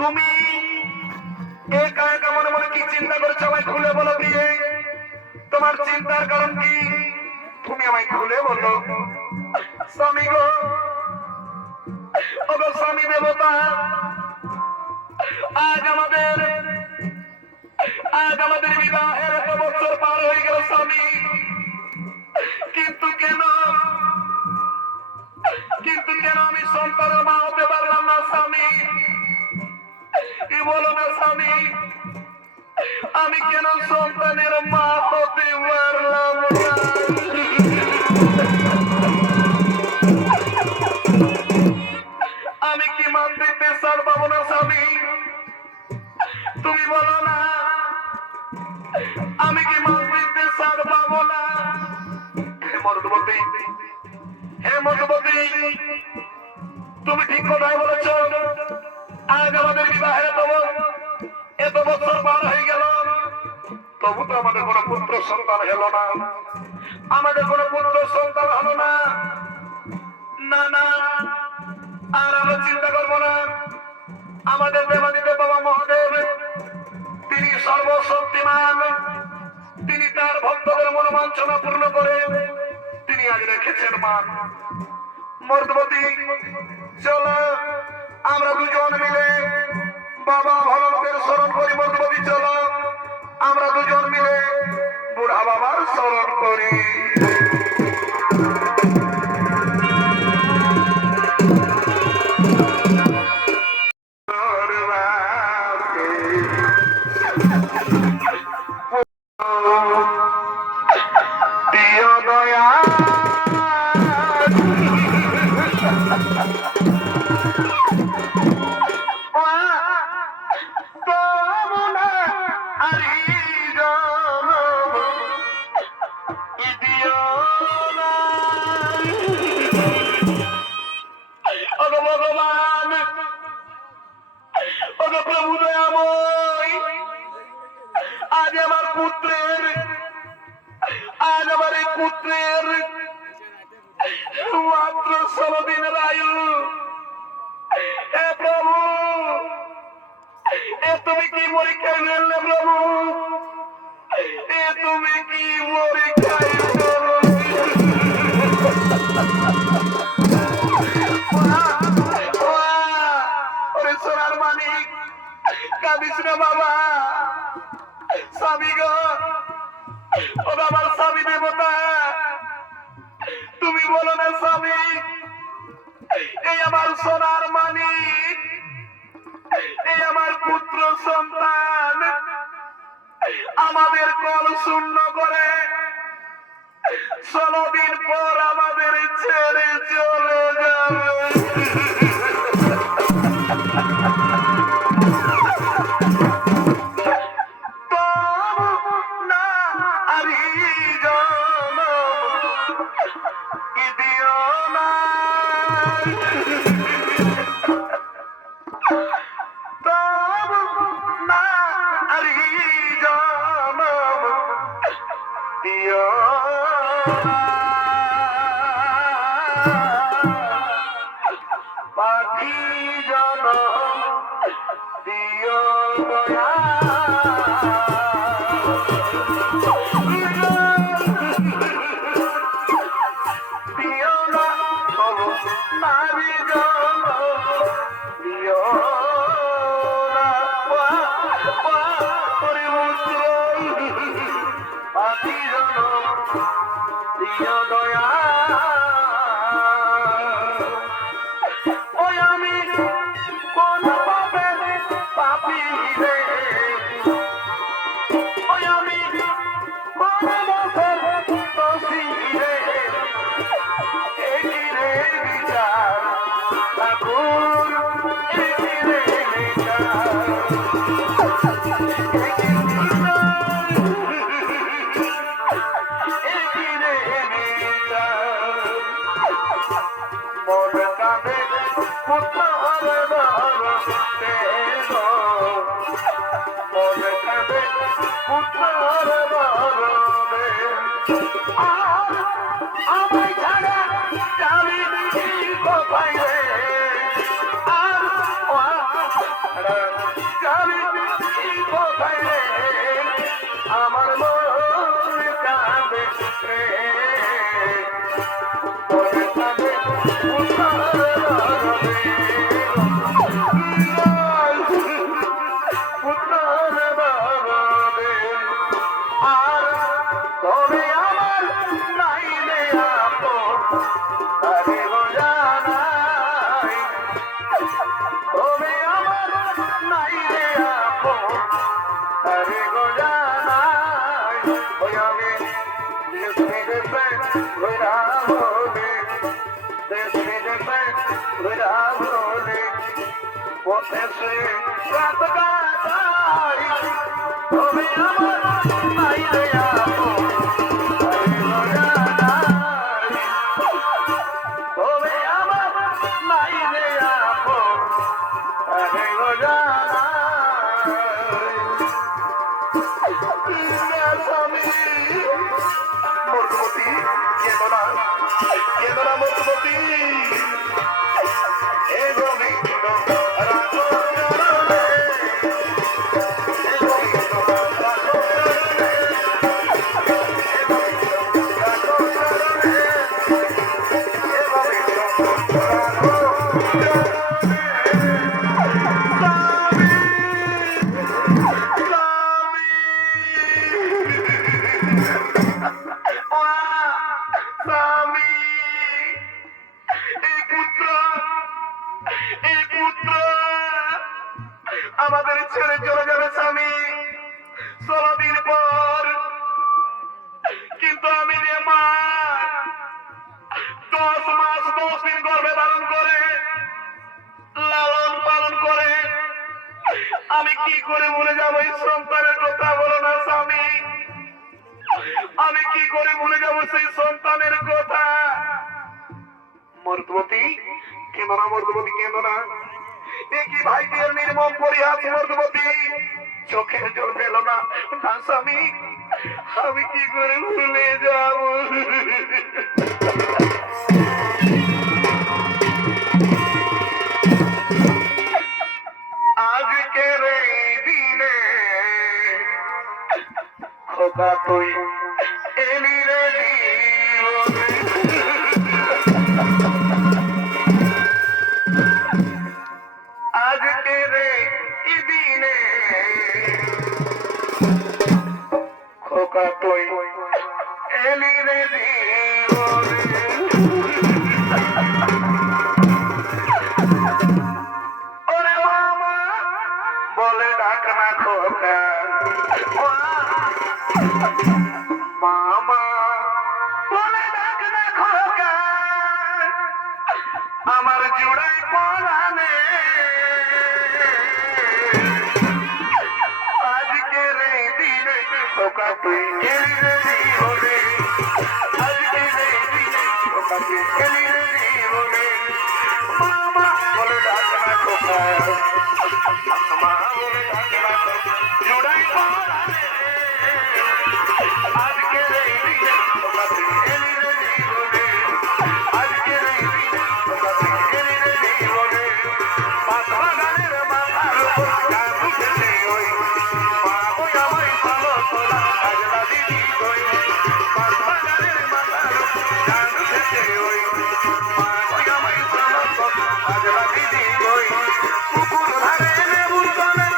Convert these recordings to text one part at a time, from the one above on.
তুমি একা একা মনে মনে কি চিন্তা করছো আমায় খুলে বলো বিয়ে, তোমার চিন্তার কারণ কি তুমি আমায় খুলে বলো। স্বামী গো, ওগো স্বামী দেবতা, আজ আমাদের বিবাহের এত বছর পার হয়ে গেল স্বামী, কিন্তু কেন আমি সন্তানের মা হতে পারলাম না স্বামী? কি বলো না স্বামী, আমি কেন সন্তানের মা হতে পারলাম না? আমি কি মাতৃত্বে সার পাবো না স্বামী? তুমি বলো না, আমি কি মাতৃত্বে সার পাবো না? হে মধুবতী, তুমি ঠিক কথাই বলেছ। আজ আমাদের বিবাহে এত বছর পার হয়ে গেল, তবু তো আমাদের কোনো পুত্র সন্তান হলো না। আমাদের কোনো পুত্র সন্তান হলো না। না না, আর আমরা চিন্তা করবো না। আমাদের দেবাদিদেব বাবা মহাদেব, তিনি সর্বশক্তিমান, তিনি মনোবাঞ্ছনা পূর্ণ করে তিনি আগে রেখেছেন মান। মর্দবতী চলো আমরা দুজন মিলে বাবা ভগবানের স্মরণ করি। মর্দবতী চলো আমরা দুজন মিলে বুড়া বাবার স্মরণ করি। পুত্রের মাত্র 16 দিনের আয়ু। হে প্রভু, এ তুমি কি পরীক্ষায় ফেললে প্রভু? এ তুমি কি পরীক্ষায় ওরে সোনার মানিক, কাঁদিস না বাবা। স্বামী গো, ও বাবার স্বামী দেবতা, তুমি বলো না স্বামী, এই আমার সোনার মানিক, এই আমার পুত্র সন্তান আমাদের কল শূন্য করে 16 দিন পর আমাদের ছেড়ে চলে যাবে। পাখি জনম দিও দয়া, দিও না নারী জনম দিও না পরিপুত্র, পাখি জনম দিও দয়া। আমার মন কাঁদে স্বামী, এই পুত্র আমাদের ছেড়ে চলে যাবে স্বামী 16 দিন পর। কিন্তু আমি যে মা 10 মাস 10 দিন গর্ভে ধারণ করে লালন পালন করে আমি কি করে ভুলে যাবো এই সন্তানের কথা? বলো না স্বামী, আমি কি করে ভুলে যাবো সেই সন্তানের কথা? মর্দবতী কেন না, মর্দবতী কেন না, একই ভাইদের নির্মম পরিহাস মর্দবতী চোখের জল পেল না। না স্বামী, আমি কি করে ভুলে যাব? আজকের এই দিনে খোকা তুই এলি রে জীবনে। আজকের এই দিনে খোকা তুই এলি রে জীবনে। ওরে মামা বলে ডাক না খোকা, মামা বলে ডাক না খোকা, আমার জুড়াই পরানে। আজকের এই দিনে খোকা তুই এলি রে জীবনে। আজকের এই দিনে খোকা তুই এলি রে জীবনে। মামা বলে ডাক না খোকা, মা বলে ডাক না খোকা, জুড়াই পরানে। আজকের এই দিনে খোকা তুই এলি রে জীবনে। আজকের এই দিনে খোকা তুই এলি রে জীবনে। মাথা গানের মাথার উপর গান উঠেছে ওই, মা ওই আমায় ভালো তোলা কাজলা দিদি কই। মাথা গানের মাথার উপর গান উঠেছে ওই, মা ওই আমায় ভালো তোলা কাজলা দিদি কই। পুকুর ধারে লেবুর তলে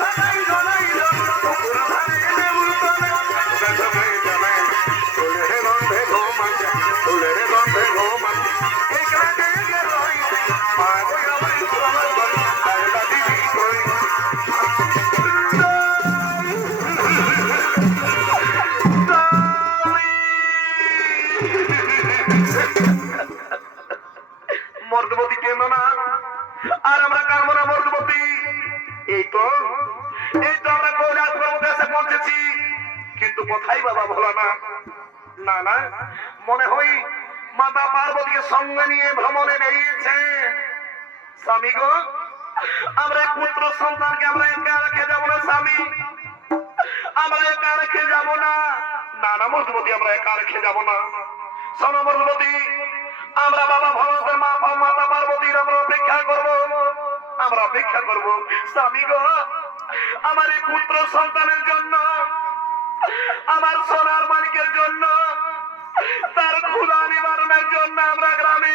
সবাই জনাইল, পুকুর ধারে লেবুর তলে সবাই জনাইল। ফুলের গন্ধে ঘুমাচ্ছে, ফুলের গন্ধে ঘুমাচ্ছে, একলা জেগে রইছে, মা ওই আমায় ভালো তোলা কাজলা দিদি কই। মর্দবতী কেন না, আর আমরা কামো না মর্দবতী। এই তো আমরা কৈলাসবাবু দেশে পৌঁছেছি, কিন্তু কোথায় বাবা ভোলা না। না না, মনে হয় মাতা পার্বতীকে সঙ্গে নিয়ে ভ্রমণে বেরিয়েছে। স্বামী গো, আমরা এই পুত্র সন্তানকে আমরা একা রেখে যাবো না স্বামী, আমরা একা রেখে যাবো না। না না মর্দবতী, আমরা একা রেখে যাবো না। শোনো মর্দবতী, আমরা বাবা ভগবানের মাতা পার্বতীর আমরা অপেক্ষা করবো, আমরা অপেক্ষা করবো। স্বামী গো, আমার এই পুত্র সন্তানের জন্য, আমার সোনার মালিকের জন্য, তার ক্ষুধা নিবারণের জন্য আমরা গ্রামে